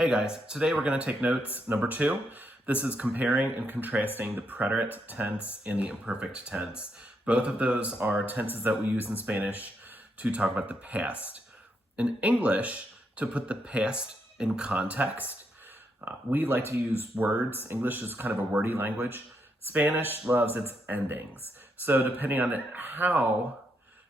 Hey guys, today we're going to take notes number 2. This is comparing and contrasting the preterite tense and the imperfect tense. Both of those are tenses that we use in Spanish to talk about the past. In English, to put the past in context, we like to use words. English is kind of a wordy language. Spanish loves its endings. So depending on how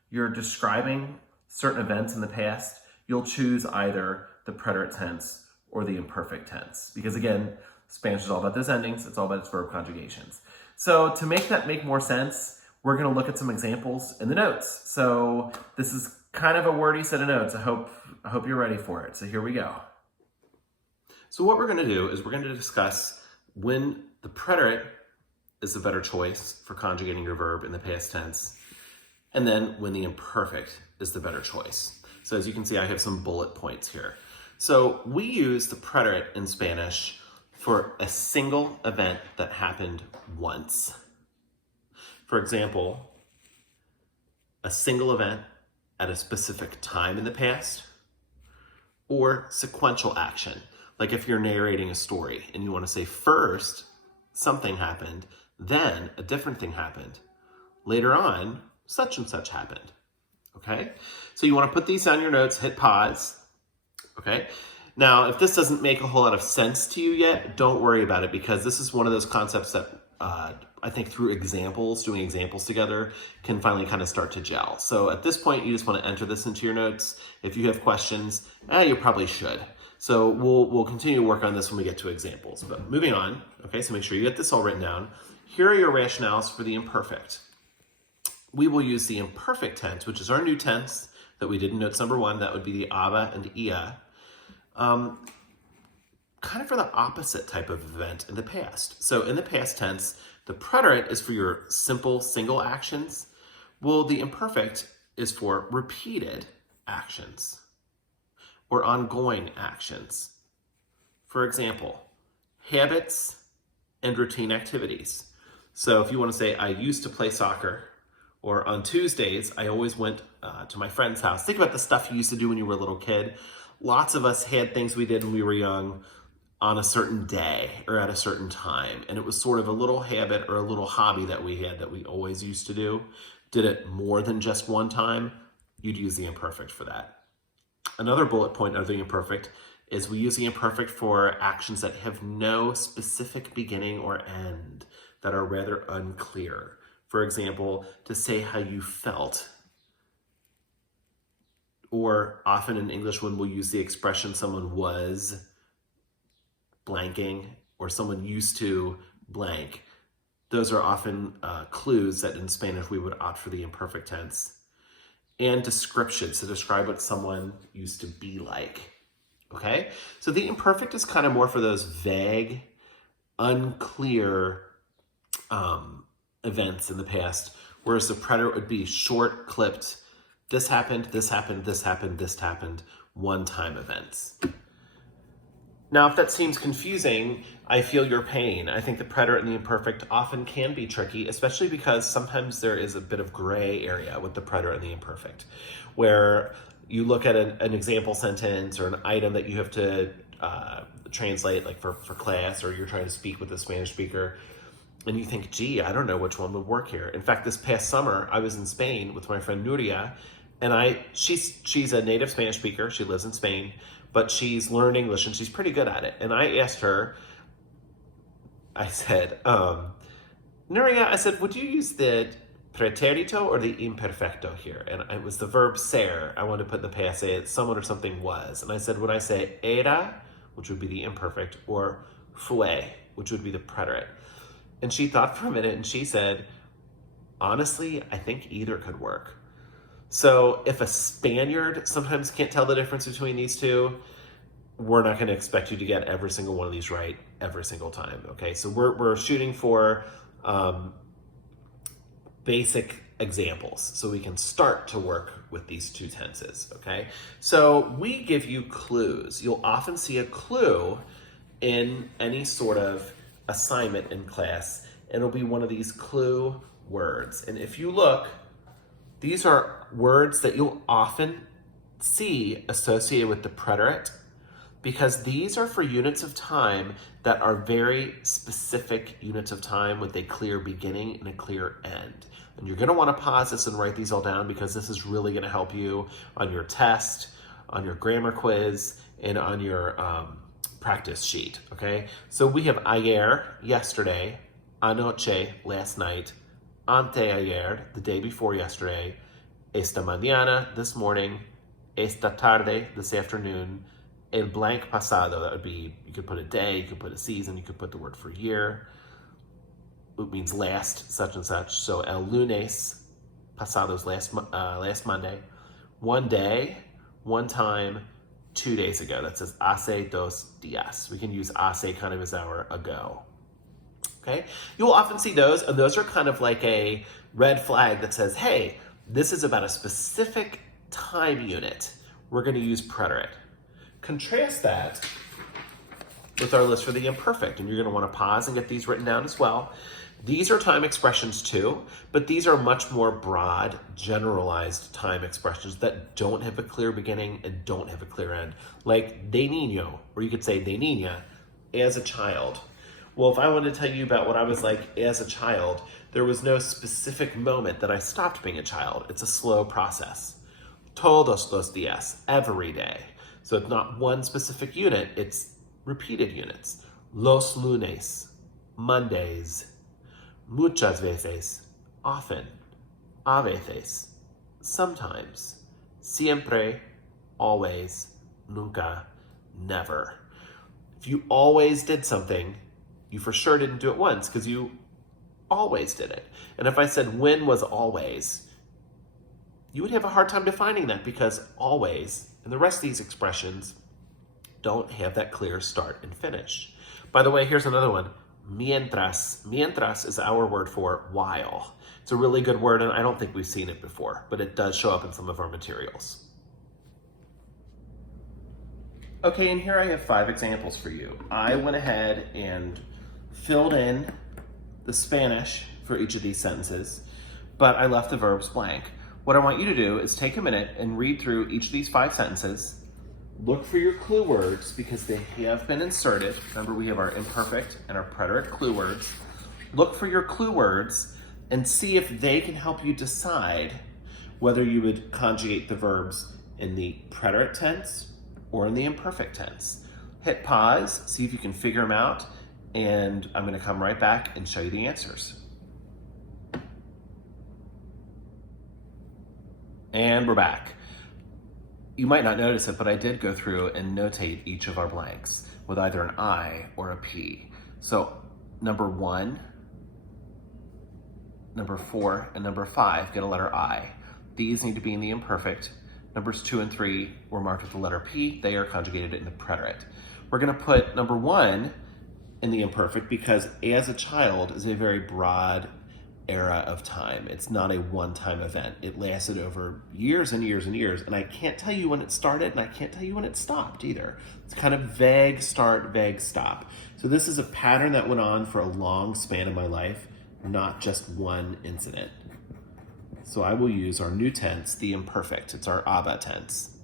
you're describing certain events in the past, you'll choose either the preterite tense or the imperfect tense. Because again, Spanish is all about those endings, it's all about its verb conjugations. So to make that make more sense, we're gonna look at some examples in the notes. So this is kind of a wordy set of notes. I hope you're ready for it. So here we go. So what we're gonna do is we're gonna discuss when the preterite is the better choice for conjugating your verb in the past tense, and then when the imperfect is the better choice. So as you can see, I have some bullet points here. So we use the preterite in Spanish for a single event that happened once. For example, a single event at a specific time in the past, or sequential action. Like if you're narrating a story and you want to say first something happened, then a different thing happened. Later on, such and such happened. Okay? So you want to put these on your notes, hit pause. Okay. Now, if this doesn't make a whole lot of sense to you yet, don't worry about it, because this is one of those concepts that I think through examples, doing examples together, can finally kind of start to gel. So at this point, you just want to enter this into your notes. If you have questions, you probably should. So we'll continue to work on this when we get to examples. But moving on, okay, so make sure you get this all written down. Here are your rationales for the imperfect. We will use the imperfect tense, which is our new tense that we did in notes number 1. That would be the aba and ia. Kind of for the opposite type of event in the past. So in the past tense, the preterite is for your simple single actions. Well, the imperfect is for repeated actions or ongoing actions. For example, habits and routine activities. So if you want to say, I used to play soccer, or on Tuesdays, I always went to my friend's house. Think about the stuff you used to do when you were a little kid. Lots of us had things we did when we were young on a certain day or at a certain time. And it was sort of a little habit or a little hobby that we had that we always used to do. Did it more than just one time, you'd use the imperfect for that. Another bullet point of the imperfect is we use the imperfect for actions that have no specific beginning or end, that are rather unclear. For example, to say how you felt. Or often in English, when we'll use the expression someone was blanking or someone used to blank, those are often clues that in Spanish we would opt for the imperfect tense. And descriptions, to describe what someone used to be like. Okay? So the imperfect is kind of more for those vague, unclear events in the past, whereas the preterite would be short, clipped, this happened, this happened, this happened, this happened, one-time events. Now, if that seems confusing, I feel your pain. I think the preterite and the imperfect often can be tricky, especially because sometimes there is a bit of gray area with the preterite and the imperfect, where you look at an example sentence or an item that you have to translate, like for class, or you're trying to speak with a Spanish speaker, and you think, gee, I don't know which one would work here. In fact, this past summer, I was in Spain with my friend Nuria, and she's a native Spanish speaker. She lives in Spain, but she's learned English, and she's pretty good at it. And I asked her, I said, Nuria, I said, would you use the preterito or the imperfecto here? And it was the verb ser. I wanted to put in the past, say someone or something was. And I said, would I say era, which would be the imperfect, or fue, which would be the preterite? And she thought for a minute and she said, honestly, I think either could work. So if a Spaniard sometimes can't tell the difference between these two, we're not going to expect you to get every single one of these right every single time. Okay, so we're shooting for basic examples so we can start to work with these two tenses. Okay, so we give you clues. You'll often see a clue in any sort of assignment in class, and it'll be one of these clue words. And if you look, these are words that you'll often see associated with the preterite because these are for units of time that are very specific units of time with a clear beginning and a clear end. And you're gonna wanna pause this and write these all down because this is really gonna help you on your test, on your grammar quiz, and on your practice sheet, okay? So we have ayer, yesterday, anoche, last night, anteayer, the day before yesterday, esta mañana, this morning, esta tarde, this afternoon, el blank pasado, that would be, you could put a day, you could put a season, you could put the word for year. It means last, such and such. So el lunes, pasado's last Monday. One day, one time, 2 days ago. That says hace 2 días. We can use hace kind of as our ago. Okay? You'll often see those, and those are kind of like a red flag that says, hey, this is about a specific time unit. We're going to use preterite. Contrast that with our list for the imperfect, and you're going to want to pause and get these written down as well. These are time expressions too, but these are much more broad, generalized time expressions that don't have a clear beginning and don't have a clear end. Like de niño, or you could say de niña, as a child. Well, if I wanted to tell you about what I was like as a child, there was no specific moment that I stopped being a child. It's a slow process. Todos los días, every day. So it's not one specific unit, it's repeated units. Los lunes, Mondays, muchas veces, often, a veces, sometimes, siempre, always, nunca, never. If you always did something, you for sure didn't do it once because you always did it. And if I said when was always, you would have a hard time defining that because always, and the rest of these expressions don't have that clear start and finish. By the way, here's another one. Mientras. Mientras is our word for while. It's a really good word, and I don't think we've seen it before, but it does show up in some of our materials. Okay, and here I have 5 examples for you. I went ahead and filled in the Spanish for each of these sentences, but I left the verbs blank. What I want you to do is take a minute and read through each of these 5 sentences. Look for your clue words because they have been inserted. Remember, we have our imperfect and our preterite clue words. Look for your clue words and see if they can help you decide whether you would conjugate the verbs in the preterite tense or in the imperfect tense. Hit pause, see if you can figure them out, and I'm going to come right back and show you the answers. And we're back. You might not notice it, but I did go through and notate each of our blanks with either an I or a P. So number 1, number 4, and number 5 get a letter I. These need to be in the imperfect. Numbers 2 and 3 were marked with the letter P. They are conjugated in the preterite. We're going to put number 1 in the imperfect because as a child is a very broad era of time. It's not a one-time event. It lasted over years and years and years, and I can't tell you when it started and I can't tell you when it stopped either. It's kind of vague start, vague stop. So this is a pattern that went on for a long span of my life, not just one incident. So I will use our new tense, the imperfect. It's our aba tense.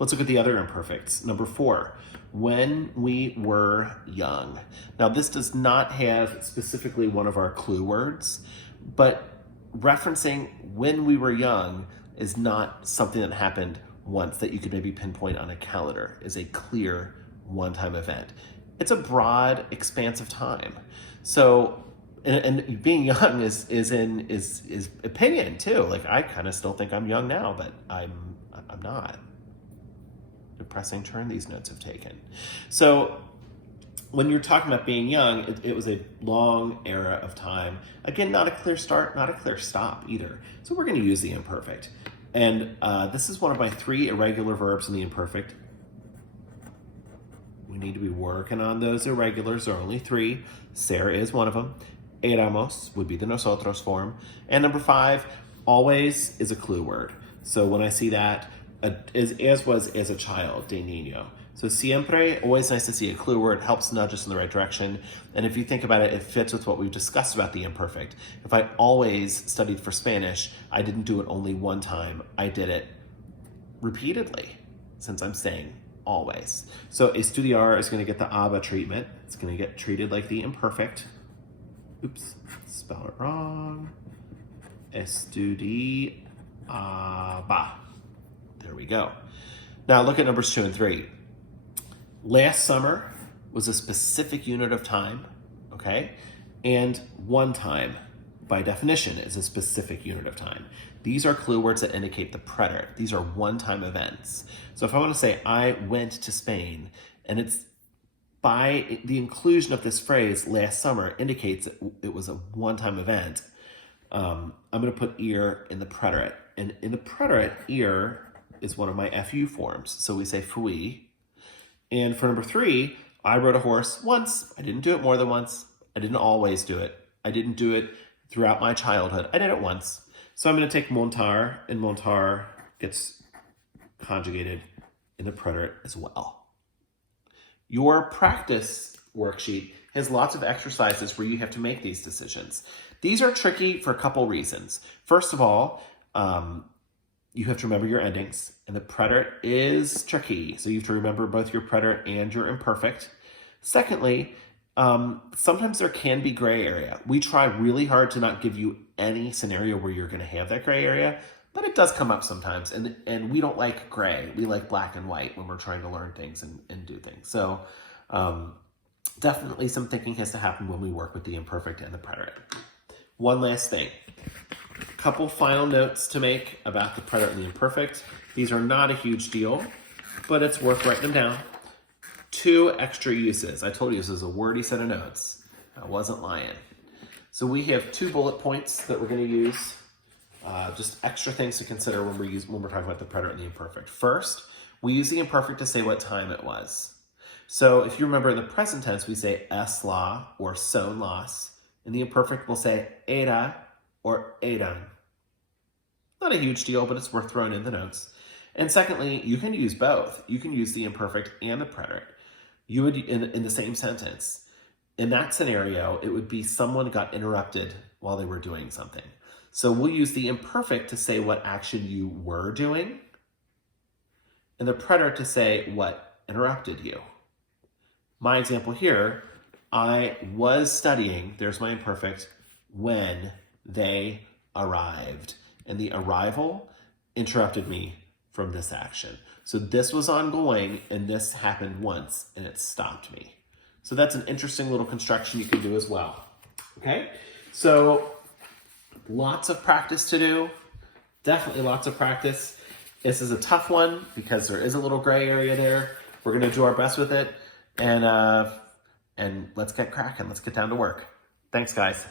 Let's look at the other imperfects. Number 4, when we were young. Now this does not have specifically one of our clue words, but referencing when we were young is not something that happened once that you could maybe pinpoint on a calendar as a clear one-time event. It's a broad expanse of time. So, and being young is opinion too. Like I kind of still think I'm young now, but I'm not. Depressing turn these notes have taken. So when you're talking about being young, it was a long era of time. Again, not a clear start, not a clear stop either. So we're going to use the imperfect. And this is one of my 3 irregular verbs in the imperfect. We need to be working on those irregulars. There are only 3. Ser is one of them. Éramos would be the nosotros form. And number 5, always is a clue word. So when I see that, as was as a child, de niño. So siempre, always nice to see a clue word, helps nudge us in the right direction. And if you think about it, it fits with what we've discussed about the imperfect. If I always studied for Spanish, I didn't do it only one time. I did it repeatedly, since I'm saying always. So estudiar is going to get the aba treatment. It's going to get treated like the imperfect. Oops, spelled it wrong. Estudiaba. There we go. Now look at numbers 2 and 3. Last summer was a specific unit of time, okay? And one time, by definition, is a specific unit of time. These are clue words that indicate the preterite. These are one-time events. So if I want to say, I went to Spain, and it's by the inclusion of this phrase, last summer, indicates that it was a one-time event, I'm going to put ear in the preterite. And in the preterite, ear is one of my FU forms. So we say fui. And for number 3, I rode a horse once. I didn't do it more than once. I didn't always do it. I didn't do it throughout my childhood. I did it once. So I'm going to take montar, and montar gets conjugated in the preterite as well. Your practice worksheet has lots of exercises where you have to make these decisions. These are tricky for a couple reasons. First of all, you have to remember your endings, and the preterite is tricky. So you have to remember both your preterite and your imperfect. Secondly, sometimes there can be gray area. We try really hard to not give you any scenario where you're going to have that gray area, but it does come up sometimes, and we don't like gray. We like black and white when we're trying to learn things and do things. So definitely some thinking has to happen when we work with the imperfect and the preterite. One last thing. Couple final notes to make about the preterite and the imperfect. These are not a huge deal, but it's worth writing them down. 2 extra uses. I told you this is a wordy set of notes. I wasn't lying. So we have 2 bullet points that we're going to use. Just extra things to consider when we're talking about the preterite and the imperfect. First, we use the imperfect to say what time it was. So if you remember in the present tense, we say es la or son las. In the imperfect, we'll say era or eran. Not a huge deal, but it's worth throwing in the notes. And secondly, you can use both. You can use the imperfect and the preterite. You would, in the same sentence, in that scenario, it would be someone got interrupted while they were doing something. So we'll use the imperfect to say what action you were doing, and the preterite to say what interrupted you. My example here, I was studying, there's my imperfect, when they arrived. And the arrival interrupted me from this action. So this was ongoing, and this happened once, and it stopped me. So that's an interesting little construction you can do as well. Okay? So lots of practice to do. Definitely lots of practice. This is a tough one because there is a little gray area there. We're going to do our best with it, and let's get cracking. Let's get down to work. Thanks, guys.